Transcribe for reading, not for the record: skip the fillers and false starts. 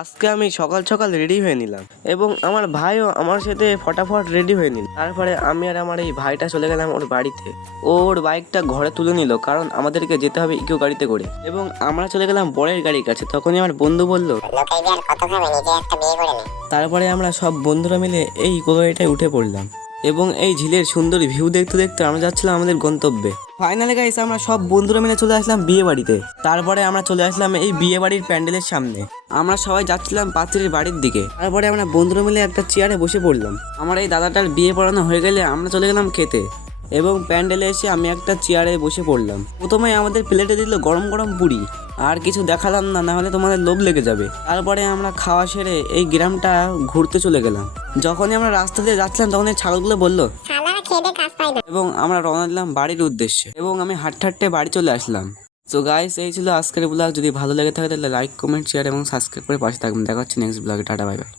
আজকে আমি সকাল সকাল রেডি হয়ে নিলাম এবং আমার ভাইও আমার সাথে ফটাফট রেডি হয়ে নিল। তারপরে আমি আর আমার এই ভাইটা চলে গেলাম ওর বাড়িতে। ওর বাইকটা ঘরে তুলে নিল, কারণ আমাদেরকে যেতে হবে ইকো গাড়িতে করে। এবং আমরা চলে গেলাম বরের গাড়ির কাছে। তখনই আমার বন্ধু বলল, তারপরে আমরা সব বন্ধুরা মিলে এই ইকো গাড়িটায় উঠে পড়লাম এবং এই ঝিলের সুন্দর ভিউ দেখতে দেখতে আমরা যাচ্ছিলাম আমাদের গন্তব্যে। ফাইনালি গাইস আমরা সব বন্ধুরা মিলে চলে আসলাম বিয়ে বাড়িতে। তারপরে আমরা চলে আসলাম এই বিয়ে বাড়ির প্যান্ডেলের সামনে। আমরা সবাই যাচ্ছিলাম পাত্রীর বাড়ির দিকে। তারপরে আমরা বন্ধুরা মিলে একটা চেয়ারে বসে পড়লাম। আমার এই দাদাটার বিয়ে পড়ানো হয়ে গেলে আমরা চলে গেলাম খেতে এবং প্যান্ডেলে এসে আমি একটা চেয়ারে বসে পড়লাম। প্রথমে আমাদের প্লেটে দিল গরম গরম পুরি, আর কিছু দেখালাম না, না হলে তোমাদের লোভ লেগে যাবে। তারপরে আমরা খাওয়া সেরে এই গ্রামটা ঘুরতে চলে গেলাম। যখনই আমরা রাস্তা দিয়ে যাচ্ছিলাম তখন এই ছাগলগুলো বললো এবং আমরা রওনা দিলাম বাড়ির উদ্দেশ্যে এবং আমি হাঁটতে হাঁটতে বাড়ি চলে আসলাম। সো গাইস, এই ছিল আজকের ব্লগ। যদি ভালো লেগে থাকে তাহলে লাইক, কমেন্ট, শেয়ার এবং সাবস্ক্রাইব করে পাশে থাকবেন। দেখা হচ্ছে নেক্সট ব্লগে। Tata, bye bye.